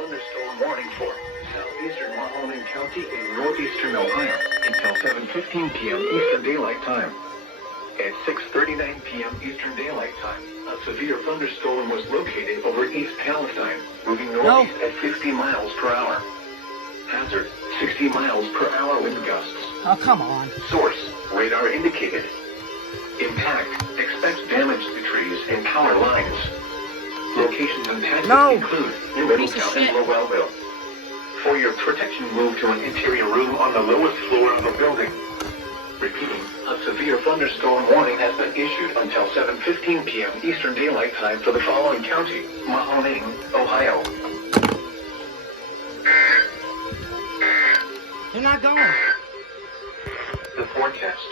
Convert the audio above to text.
thunderstorm warning for southeastern Mahoning County in northeastern Ohio until 7:15 p.m. Eastern Daylight Time. At 6:39 p.m. Eastern Daylight Time, a severe thunderstorm was located over East Palestine, moving northeast at 50 miles per hour. Hazard, 60 miles per hour wind gusts. Oh, come on. Source, radar indicated. Impact, expect damage to trees and power lines. Locations and tactics include New Middletown and Lowellville. For your protection, move to an interior room on the lowest floor of the building. Repeating, a severe thunderstorm warning has been issued until 7:15 p.m. Eastern Daylight Time for the following county: Mahoning, Ohio. They're not going. The forecast